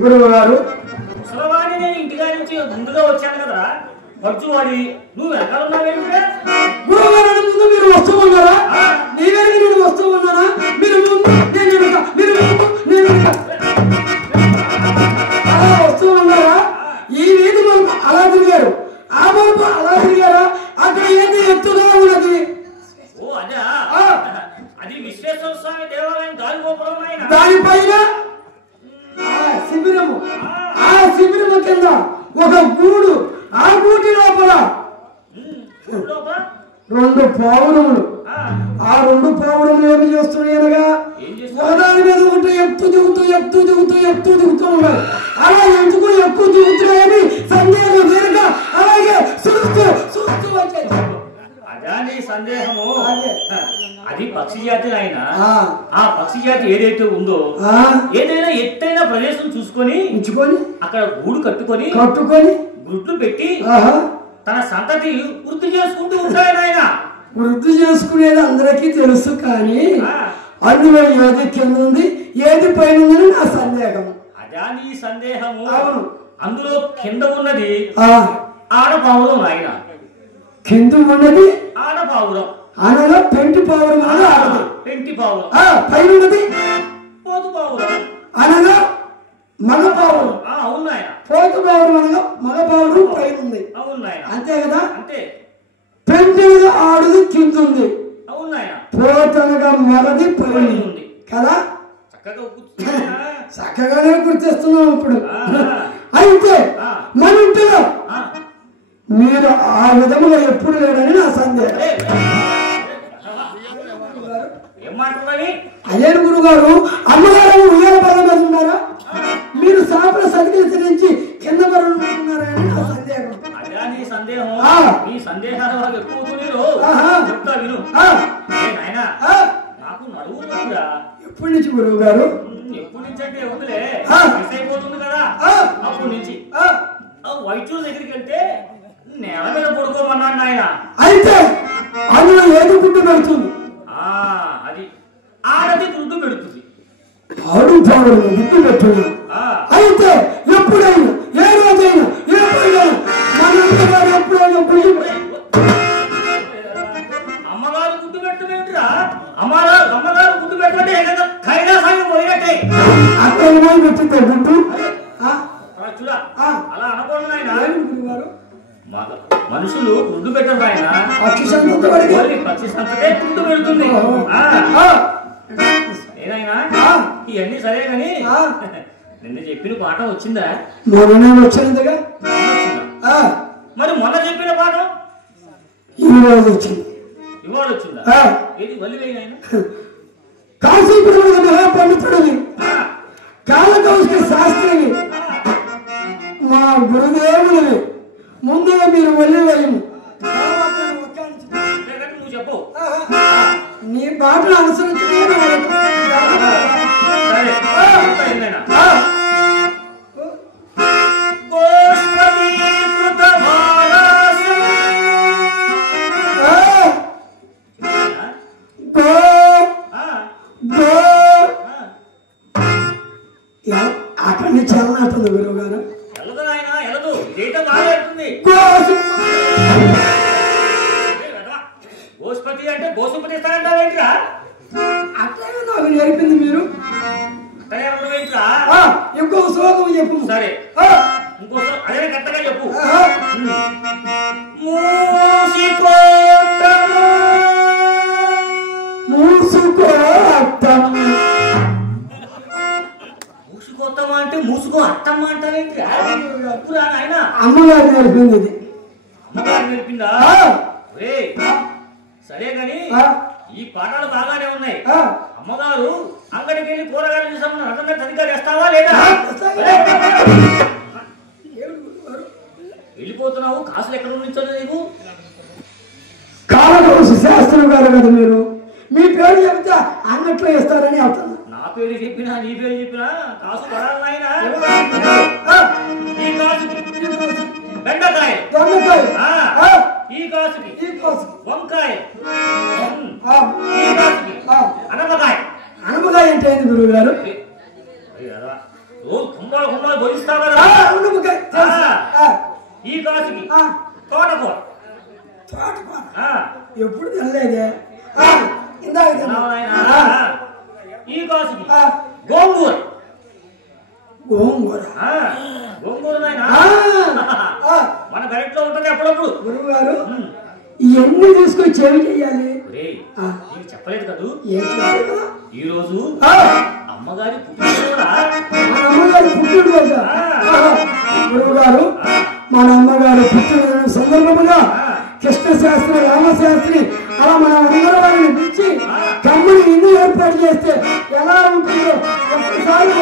గురువు గారు ముసలవాడిని నేను ఇంటిగా నుంచి ముందుగా వచ్చాను కదా ఖర్చువాడి నువ్వు ఎక్కడ ఉన్నావేంటే గురువు గారు ముందు మీరు వస్తూ ఉన్నారా నీవేరికి నేను వస్తూ ఉన్నానా మీరు ముందు నేను వెనుక మీరు ముందు నేను వెనుక అలా వస్తూ ఉన్నారా ఈ వీధి మనకు అలా తిరిగారు ఆ మనకు అలా తిరిగారా అక్కడ ఏంటి ఎత్తుగా ఉన్నది ఓ అదే అది విశ్వేశ్వర స్వామి దేవాలయం గాలిగోపురం దానిపైన శిబిరము ఆ శిబిరము కింద ఒక గూడు ఆ గూటి లోపల 2 పావురములు ఆ 2 పావురములు ఏమి చేస్తున్నాయి అనగా ఒకదాని మీద ఒకటి ఎక్కుతూ ఉన్నాయి అలా ఎందుకు ఎక్కువ దిగుతున్నాయని సందేహం తీరక అలాగే చూస్తూ వచ్చాయి అదాని సందేహము అది పక్షి జాతి ఆయన ఆ పక్షి జాతి ఏదైతే ఉందో ఏదైనా ఎత్తైన ప్రదేశం చూసుకొని అక్కడ గూడు కట్టుకొని గుడ్లు పెట్టి తన సంతతి వృద్ధి చేసుకుంటూ ఉంటాడు ఆయన వృద్ధి చేసుకునేది అందరికీ తెలుసు కానీ అందులో ఏది కింద ఉంది ఏది పైన ఉందని నా సందేహం అదాని సందేహము అందులో కింద ఉన్నది ఆడపావురం ఆయన కింద ఉన్నది ఆడపావురం అనగా పెంటి పావురం అనగా పెంటి పావురం పైన ఉన్నది పోతు పావురం అనగా మగ పావురం అవును ఆయన పోతు పావురం అనగా మగ పావురం పైన ఉంది అవును ఆయన అంతే కదా అంతే పెంటిగా ఆడుది కింద ఉంది అవును ఆయన పోతనగా మగది పైన ఉంది కదా చక్కగానే గుర్తిస్తున్నాం ఇప్పుడు అయితే మన ఇంటిలో మీరు ఆ విధముగా ఎప్పుడు లేడని నా సందేహం అదే గురువు గారు అమ్మగారు ఉయ్యాల పదం మీద ఉన్నారా మీరు సాపల సతికి నుంచి కింద పరున్నారా అని నా సందేహం ఎప్పటి నుంచి గురువు గారు ఎప్పటి నుంచి అంటే వదిలే అయిపోతుంది కదా అప్పటి నుంచి వైద్యుల దగ్గరికి వెళ్తే నేల మీద పడుకోమన్నాడు ఆయన అయితే అందులో ఏది గుడ్డు పెడుతుంది అది ఆడది గుడ్డు పెడుతుంది ఆడు గుడ్డు పెడుతుంది అయితే ఎప్పుడైనా ఏ రోజైనా ఎప్పుడైనా అమ్మగారు గుడ్డు పెట్టమేంటిరా అమ్మగారు గుడ్డు పెట్టండి కైలాసాన్ని పోయినట్టే అక్కడ పెట్టింది గుడ్డు చూడా అలా అనకూడదు ఆయన మనుషులు గుడ్డు పెట్టరు ఆయన పక్షి సంతతే గుడ్డు పెడుతుంది ఏదైనా ఇవన్నీ సరే గాని నిన్న చెప్పిన పాట వచ్చిందా వచ్చిందిగా మరి మొన్న చెప్పిన పాట ఇవాళ వచ్చింది ఇవాళ వచ్చిందా ఏది వలివేయి ఆయన కాశీపురం పండితుడిని కాలకౌశిక శాస్త్రిని మా గురుదేవుని ముందుగా మీరు వలివేయము నువ్వు చెప్పు నీ పాటలు అనుసరించి అక్కడి నుంచి వెళ్ళనవుతుంది గురువు గారు గోష్పతి అంటే గోసుపతి ఇస్తారంటావేంట్రా అట్లే నాకు నేర్పింది మీరు ఇంకో శ్లోకం చెప్పు సరే ఇంకో అదే కరెక్ట్గా చెప్పు మూసుకోత్తమ్మ అంటే మూసుకో అత్తమ్మ అంటావేంట్రా ఆయన అమ్మగారు నేర్పింది ఇది అమ్మగారు నేర్పిందా సరే గాని ఈ పాటలు బాగానే ఉన్నాయి అమ్మగారు అంగడికి వెళ్ళి కూరగాయలు తీసుకున్న రథం మీద తనిఖీ చేస్తావా లేదా వెళ్ళిపోతున్నావు కాసులు ఎక్కడ ఉంచాలి నీకు కాలకౌశిక శాస్త్రం గారు కదా మీరు మీ పేరు చెప్తే అంగట్లో ఇస్తారని అవుతాను నా పేరు చెప్పినా నీ పేరు చెప్పినా కాసు పడాలి నాయనా ఈ కాసుకి బెండకాయ ఈ కాసుకి వంకాయ అనపకాయ అంటే ఏంటి గురువు గారు కుంభాలు కుంభాలు భజిస్తావు కదా. ఈ కాసుకి తోటకూర. ఎప్పుడు తినలేదే. ఈ కాసుకి గోంగూర. గోంగూర గోంగూర మన పెరట్లో ఉంటుంది అప్పుడప్పుడు. గురువు గారు ఇవన్నీ తీసుకొచ్చి ఏమి చెయ్యాలి? నీకు చెప్పలేదు కదూ ఈ రోజు అమ్మగారి పుట్టినరోజు. గురువు గారు మన అమ్మగారు పుట్టినరోజు సందర్భంగా కృష్ణశాస్త్రి రామశాస్త్రి అలా మన అందరూ వారిని పిలిచి కమ్మని ఇల్లు ఏర్పాటు చేస్తే ఎలా ఉంటుందో ఒక్కసారి